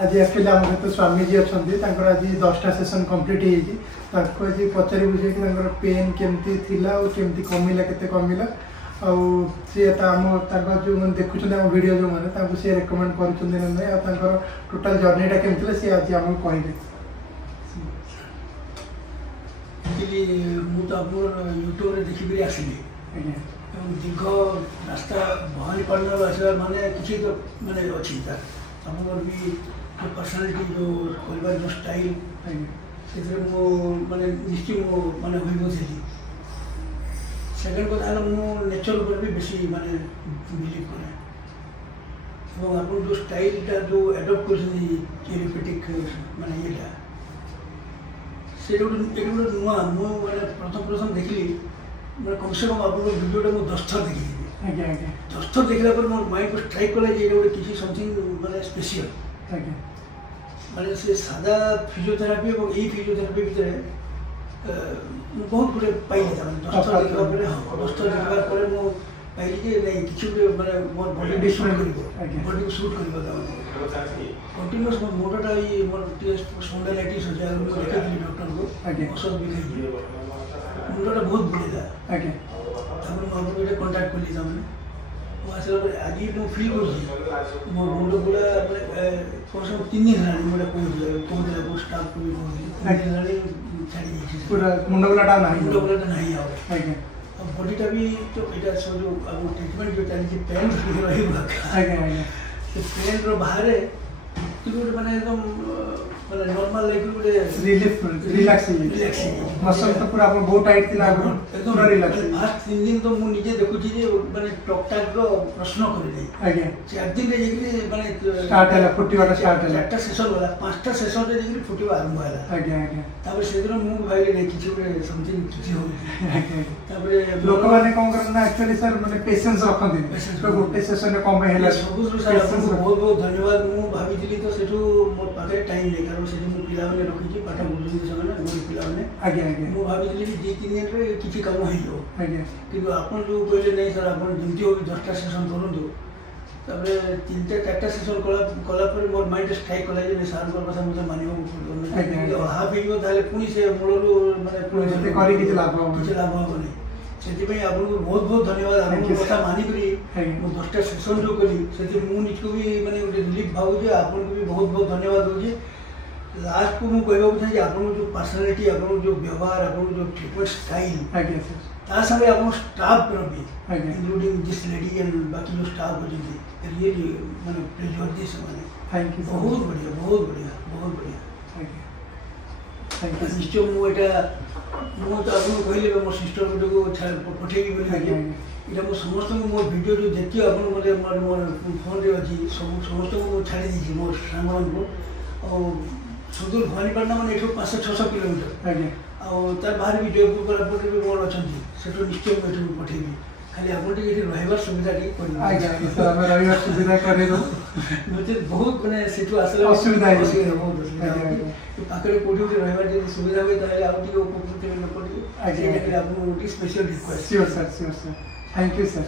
आज एक्चुअली आम सहित स्वामी जी अच्छा आज 10टा सेसन कंप्लीट आज पचारि बुझे कि पेन केमती थिला और केमती कमिला केते कमिला आउ सी आम जो मैंने देखुं आम वीडियो जो मैंने सी रेकमेंड कर टोटाल जर्नीटा केमती सी आज आम कहले मुझे यूट्यूब देखिक आसली दीर्घ रास्ता भवानीपाटन आसला माने किसी तो माने अच्छी सब भी पर्सनालीटी जो कहबार जो स्टाइल से माने निश्चय माने थी सेकेंड कथा मु नेचर पर भी बेसी माने बिलीव करे आप जो स्टाइलटा जो एडप्ट कर माने ये से गोटे नुआ मुझे प्रथम देखली मैं कम से कम आप वीडियोटा मुझे 10 थर देखी 10 थर देखला पर मोर माइंड को स्ट्राइक कला जे गोटे किसी समथिंग माने स्पेशल माने से सादा फिजियोथेरापी और ये फिजियोथेरापी भितर बहुत गुटे पाई 10 थर देखला पर 10 थर देखला पर मो पाई जे नहीं किसी माने मोर बॉडी डिफरेंट करिवो बॉडी को सूट करिवो कंटिन्यूस मोर मोडटा ये मोर टेस्ट स्पॉन्डिलाइटिस हो जाए मैं देखी डॉक्टर को औषध भी खाई मुंडटा बहुत बुलेला तापर मैं आपको कांटेक्ट करली तामने वो आसला पर आज मैं फील कर मो मुंड बुला कम से कम 3 दिन है मुंड कहला वो स्टाफ को भी कहली छाड़ी पूरा मुंड बुलाटा नहीं आवे बॉडीटा भी तो एटा सो जो अब ट्रीटमेंट जो चली पेन रही तो पेन रो बाहर माने एकदम माने नॉर्मल लाइक गोटे रिलीफ रिलैक्सिंग मसल तो पूरा बहुत टाइट थिला एकदम रिलैक्सिंग फास्ट 3 दिन तो मु निजे देखुची जे माने टॉक टाक रो प्रश्न कर दे आगे 4 दिन रे जेकि माने स्टार्ट हला फुटीवाटा स्टार्ट हला चारटा सेशन वाला 5टा सेशन रे जेकि फुटीवा आरंभ हला आगे तापर सेदिन मु भाई रे किछि गोटे समथिंग किछि हो तापर लोक माने कोन करना एक्चुअली सर माने पेशेंस रखन तो गोटे सेशन रे कम हेला सब सर बहुत बहुत धन्यवाद मु भाबिथिली तो सेठू मोर पाखे टाइम नहीं कारण से मु पिला माने रखिछि पाठ बुझुनी समय मोर पिला माने आगे मु भाबिथिली कि 2-3 दिन रे किछि काम होइयो आगे किंतु आपन जो कहले नहीं सर आपन जंती हो 10टा सेशन करंतु तबरे 3-4टा सेशन कला पर मोर माइंड स्ट्राइक कला जे सर को কথা मुझे मानियो पड़ो हाफ हियो ताले पुनी से मोरलु माने पुनी करी किछ लाभ होबनी से आपको बहुत बहुत धन्यवाद आपको कथा मानिक मु 10टा सेशन जो कली से मु निजको भी माने रिलीफ भाव आपको भी बहुत बहुत धन्यवाद हो लास्ट को मुझे कहवाक चाहिए आप जो पर्सनालीटी आप जो व्यवहार आप जो ट्रीटमेंट स्टाइल ता संगे आप स्टाफ भी इंक्लूडिंग दिस लेडी एंड बाकी जो स्टाफ हो रियली माने प्लेजर दिस माने थैंक यू बहुत बढ़िया बहुत बढ़िया बहुत बढ़िया थैंक यू निश्चय मु तो आपको कहले मो सिस्टर को पठेबी बोली इटा मो समस्त मो वीडियो जो देखि आपन मते मोर फोन रे अछि समस्त को छाड़ी दी मोर सामान को और सुदूर भवानीपाटना माने 500-600 किलोमीटर आगे तार बाहर भी जयपुर कोरापुट भी मोर अछंती सेठो निश्चय मैं पठेबी खाली आपन टी रहबार सुविधा टी करी आगे सर हम रहबार सुविधा करे दो मुझे बहुत माने सेठो असले असुविधा बहुत असुविधा पाकरे कोठी रहबार जे सुविधा होय ताले आउ टी उपकृत लोक टी आगे आपन special request sure sir thank you sir